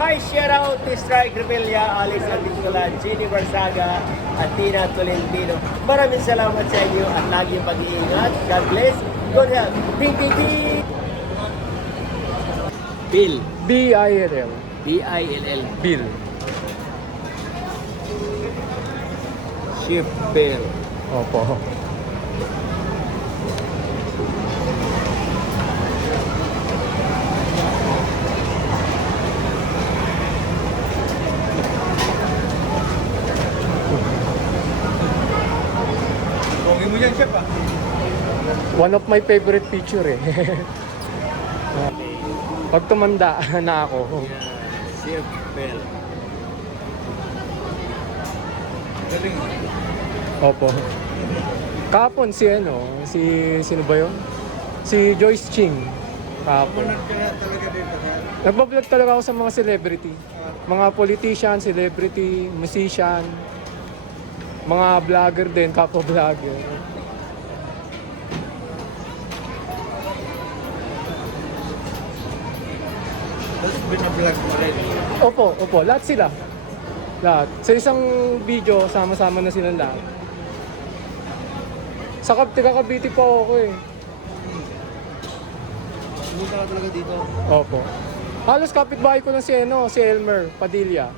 Hi, shout out to Strike Rebella, Alex Abiscola, Jenny Barsaga, at Tina Tolentino. Maraming salamat sa inyo at lagi pag-iingat. God bless. Good health. Ting, ting, ting! Bill. B-I-L-L. B-I-L-L. Bill. Ship Bill. Opo. Pogi mo yan, chef ah. One of my favorite picture eh. Pag tumanda na ako. Ship Bill. Galing. Opo. Kahapon si sino ba yun? Si Joyce Ching. Kahapon. Pumunod ka na talaga dito. Nagbablog talaga ako sa mga celebrity. Mga politician, celebrity, musician, mga vlogger din, kapwa vlogger. Tapos binablog mo rin. Opo, lahat sila. Lahat. Sa isang video, sama-sama na silang lahat. Sa taga-Cavite pa ako eh. Pumunta ka talaga dito. Opo. Halos kapitbahay ko lang si Elmer Padilla.